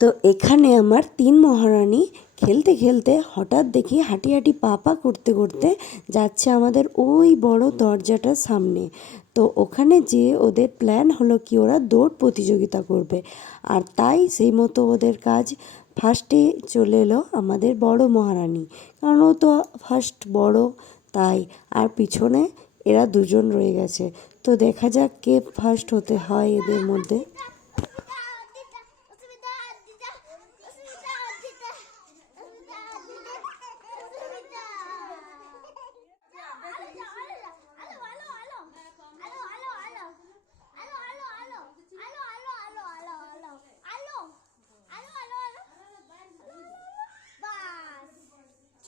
তো এখানে আমার তিন মহারানী খেলতে খেলতে হঠাৎ দেখি হাঁটি হাঁটি পা পা করতে করতে যাচ্ছে আমাদের ওই বড় দরজাটার সামনে। তো ওখানে যে ওদের প্ল্যান হলো কি ওরা দৌড় প্রতিযোগিতা করবে। আর তাই সেই মতো ওদের কাজ ফার্স্টে চলে এলো আমাদের বড় মহারানী। কারণ ও তো ফার্স্ট বড়, তাই আর পিছনে এরা দুজন রয়ে গেছে। তো দেখা যাক কে ফার্স্ট হতে হয় এদের মধ্যে।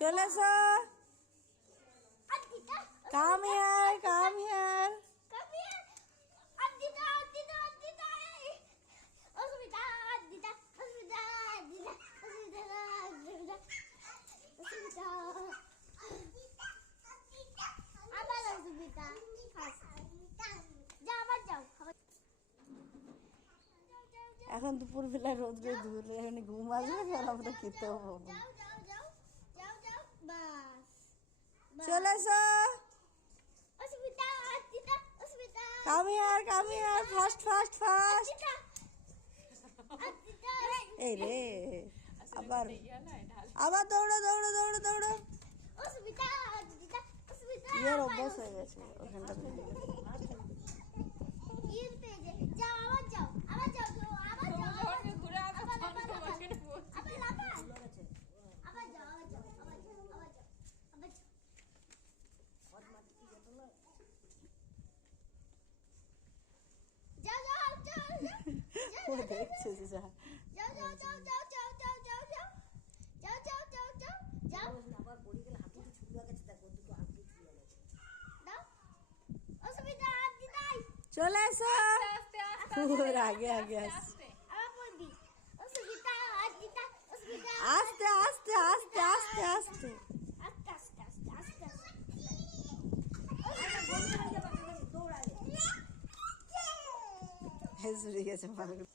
চলে এসো কাম হিয়ার কাম হিয়ার এখন দুপুর বেলা রোদ্রে দূরে এখানে ঘুম আসবে আমরা খেতেও পাবো চলে এসো। Come here come here fast fast fast এই রে আবার আবার দৌড়ো দৌড়ো দৌড়ো দৌড়ো। ইয়ের অভ্যাস হয়ে গেছে ওখানটা ও দেখছে যে যা চলে এসো ওর আগে আগে আসছে আস্তে আস্তে আস্তে আস্তে আস্তে হেসে গেছে ভালো করে।